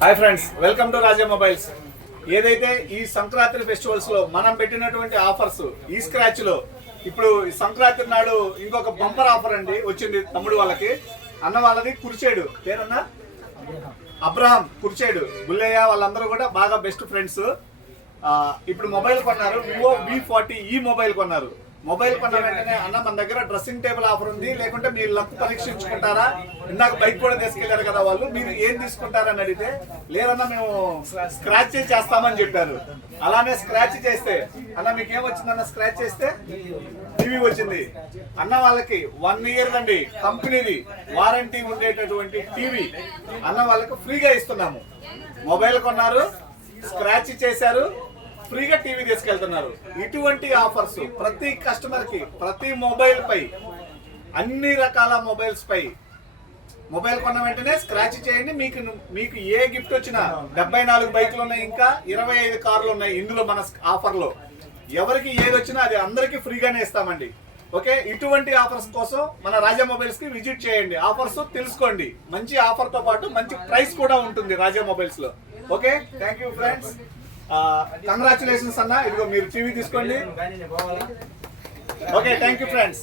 Hi friends, welcome to Raja mobiles. ఏదైతే ఈ Sankranti festivals లో మనం పెట్టినటువంటి ఆఫర్స్ ఈ స్క్రాచ్ లో ఇప్పుడు సంక్రాంతి నాడు ఇంకొక బంపర్ ఆఫర్ అండి వచ్చింది. తమ్ముడు వాళ్ళకి, అన్న వాళ్ళది కుర్చేడు పేరన్నా అబ్రహాం కుర్చేడు బుల్లయ్య వాళ్ళందరూ కూడా బాగా బెస్ట్ ఫ్రెండ్స్. ఇప్పుడు మొబైల్ కొన్నారు, వివో V40e మొబైల్ కొన్నారు. మొబైల్ కొన్న వెంటనే అన్న మన దగ్గర డ్రెస్సింగ్ టేబుల్ ఆఫర్ ఉంది, లేకుంటే మీరు లక్ పరీక్షించుకుంటారా, ఇందాక బైక్ కూడా తీసుకెళ్లారు కదా వాళ్ళు, మీరు ఏం తీసుకుంటారని అడిగితే లేదన్నా మేము స్క్రాచ్ చేస్తామని చెప్పారు. అలానే స్క్రాచ్ చేస్తే అన్న మీకు ఏమొచ్చిందన్న, స్క్రాచ్ చేస్తే టీవీ వచ్చింది. అన్న వాళ్ళకి 1 year అండి కంపెనీది వారంటీ ఉండేటటువంటి టీవీ అన్న వాళ్ళకి ఫ్రీగా ఇస్తున్నాము. మొబైల్ కొన్నారు, స్క్రాచ్ చేశారు, ఫ్రీగా టీవీ తీసుకెళ్తున్నారు. ఇటువంటి ఆఫర్స్ ప్రతి కస్టమర్ కి, ప్రతి మొబైల్ పై, అన్ని రకాల మొబైల్స్ పై మొబైల్ కొన్న వెంటనే స్క్రాచ్ చేయండి. మీకు ఏ గిఫ్ట్ వచ్చినా 74 బైకులు ఉన్నాయి, ఇంకా 25 కార్లు ఉన్నాయి ఇందులో మన ఆఫర్ లో. ఎవరికి ఏది వచ్చినా అది అందరికీ ఫ్రీగానే ఇస్తామండి. ఓకే, ఇటువంటి ఆఫర్స్ కోసం మన రాజా మొబైల్స్ కి విజిట్ చేయండి, ఆఫర్స్ తెలుసుకోండి. మంచి ఆఫర్ తో పాటు మంచి ప్రైస్ కూడా ఉంటుంది రాజా మొబైల్స్ లో. Okay, thank you friends. Congratulations అన్న, ఇదిగో మీరు టీవీ తీసుకోండి. Okay, thank you friends.